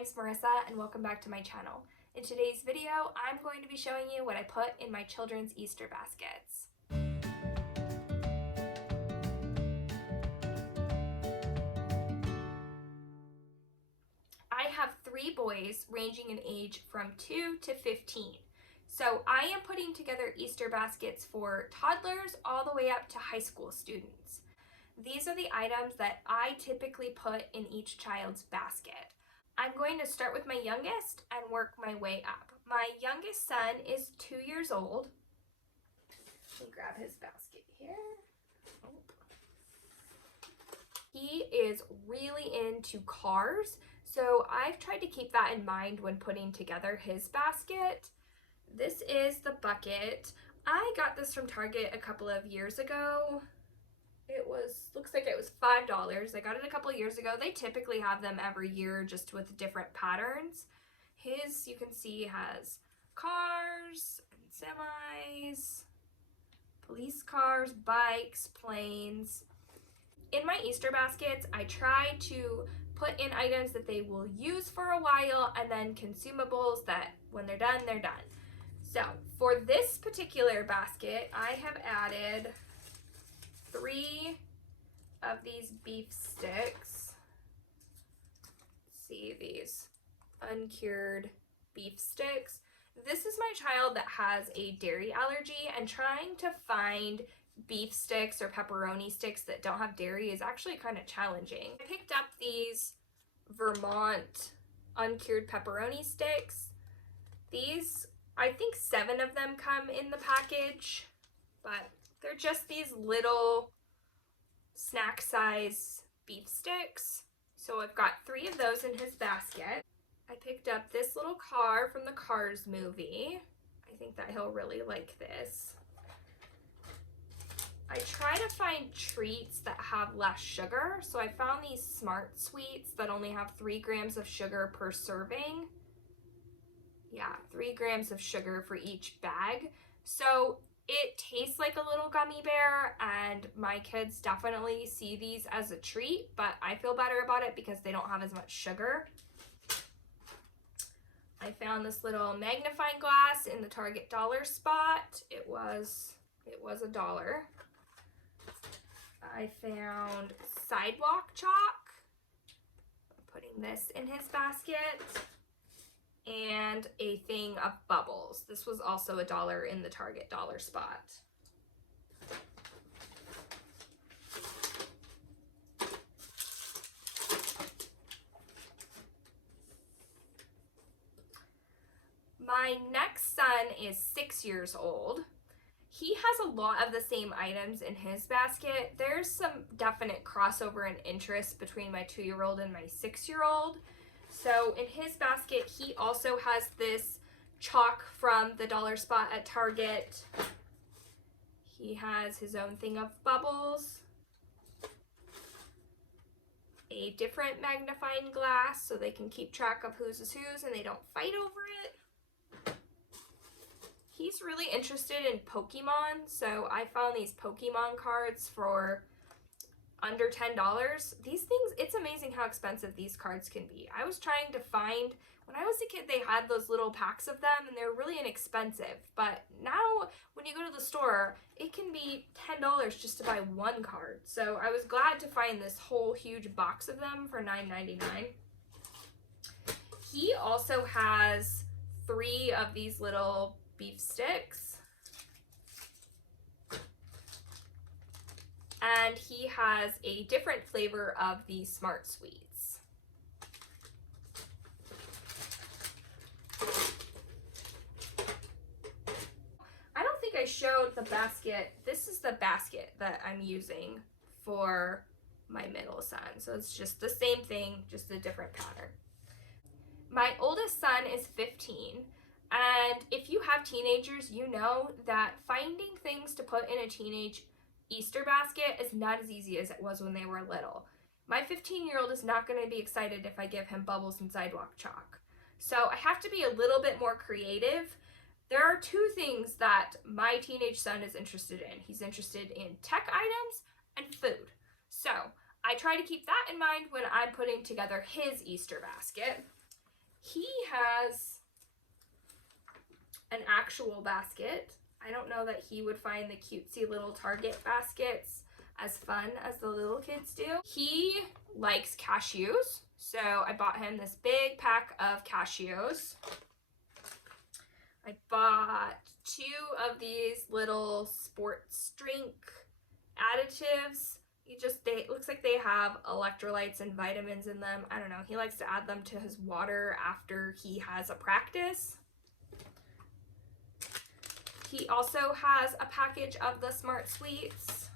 name's Marissa and welcome back to my channel. In today's video, I'm going to be showing you what I put in my children's Easter baskets. I have 3 boys ranging in age from 2 to 15. So I am putting together Easter baskets for toddlers all the way up to high school students. These are the items that I typically put in each child's basket. I'm going to start with my youngest and work my way up. My youngest son is 2 years old. Let me grab his basket here. He is really into cars, so I've tried to keep that in mind when putting together his basket. This is the bucket. I got this from Target a couple of years ago. Looks like it was $5. I got it a couple of years ago. They typically have them every year just with different patterns. His, you can see, has cars and semis, police cars, bikes, planes. In my Easter baskets, I try to put in items that they will use for a while and then consumables that when they're done, they're done. So for this particular basket, I have added 3 of these beef sticks. See these uncured beef sticks. This is my child that has a dairy allergy, and trying to find beef sticks or pepperoni sticks that don't have dairy is actually kind of challenging. I picked up these Vermont uncured pepperoni sticks. These, I think 7 of them come in the package, but they're just these little snack size beef sticks. So I've got 3 of those in his basket. I picked up this little car from the Cars movie. I think that he'll really like this. I try to find treats that have less sugar, so I found these Smart Sweets that only have 3 grams of sugar per serving. Yeah, 3 grams of sugar for each bag. So it tastes like a little gummy bear, and my kids definitely see these as a treat, but I feel better about it because they don't have as much sugar. I found this little magnifying glass in the Target dollar spot. It was $1. I found sidewalk chalk. I'm putting this in his basket. And a thing of bubbles. This was also $1 in the Target dollar spot. My next son is 6 years old. He has a lot of the same items in his basket. There's some definite crossover in interest between my 2-year-old and my 6-year-old. So in his basket, he also has this chalk from the dollar spot at Target. He has his own thing of bubbles, a different magnifying glass so they can keep track of whose is whose and they don't fight over it. He's really interested in Pokemon, so I found these Pokemon cards for under $10. These things, it's amazing how expensive these cards can be. I was trying to find, when I was a kid, they had those little packs of them and they're really inexpensive. But now when you go to the store, it can be $10 just to buy 1 card. So I was glad to find this whole huge box of them for $9.99. He also has 3 of these little beef sticks. And he has a different flavor of the Smart Sweets. I don't think I showed the basket. This is the basket that I'm using for my middle son. So it's just the same thing, just a different pattern. My oldest son is 15. And if you have teenagers, you know that finding things to put in a teenage Easter basket is not as easy as it was when they were little. My 15-year-old is not going to be excited if I give him bubbles and sidewalk chalk. So I have to be a little bit more creative. There are 2 things that my teenage son is interested in. He's interested in tech items and food. So I try to keep that in mind when I'm putting together his Easter basket. He has an actual basket. I don't know that he would find the cutesy little Target baskets as fun as the little kids do. He likes cashews, so I bought him this big pack of cashews. I bought 2 of these little sports drink additives. It looks like they have electrolytes and vitamins in them. I don't know. He likes to add them to his water after he has a practice. He also has a package of the Smart Sweets.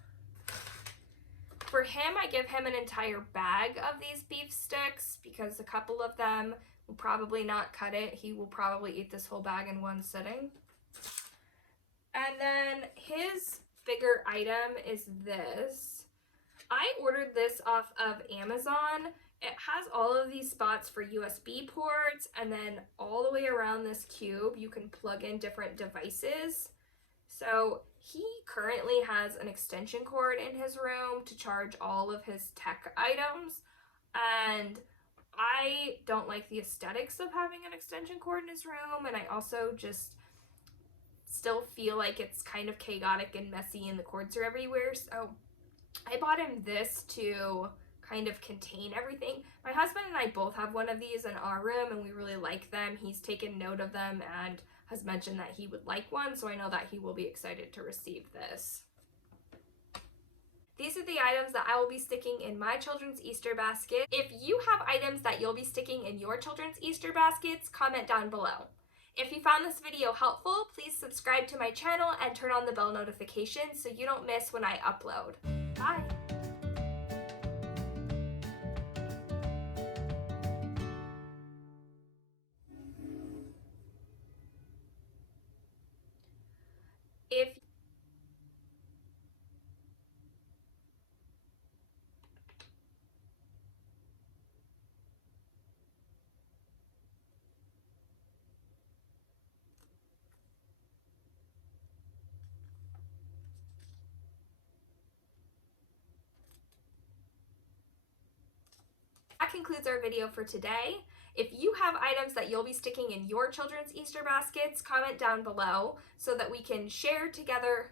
For him, I give him an entire bag of these beef sticks because a couple of them will probably not cut it. He will probably eat this whole bag in one sitting. And then his bigger item is this. I ordered this off of Amazon. It has all of these spots for USB ports, and then all the way around this cube you can plug in different devices. So he currently has an extension cord in his room to charge all of his tech items, and I don't like the aesthetics of having an extension cord in his room, and I also just still feel like it's kind of chaotic and messy and the cords are everywhere. So I bought him this to kind of contain everything. My husband and I both have one of these in our room and we really like them. He's taken note of them and has mentioned that he would like one, so I know that he will be excited to receive this. These are the items that I will be sticking in my children's Easter basket. If you have items that you'll be sticking in your children's Easter baskets, comment down below. If you found this video helpful, please subscribe to my channel and turn on the bell notification so you don't miss when I upload. Bye! If that concludes our video for today. If you have items that you'll be sticking in your children's Easter baskets, comment down below so that we can share together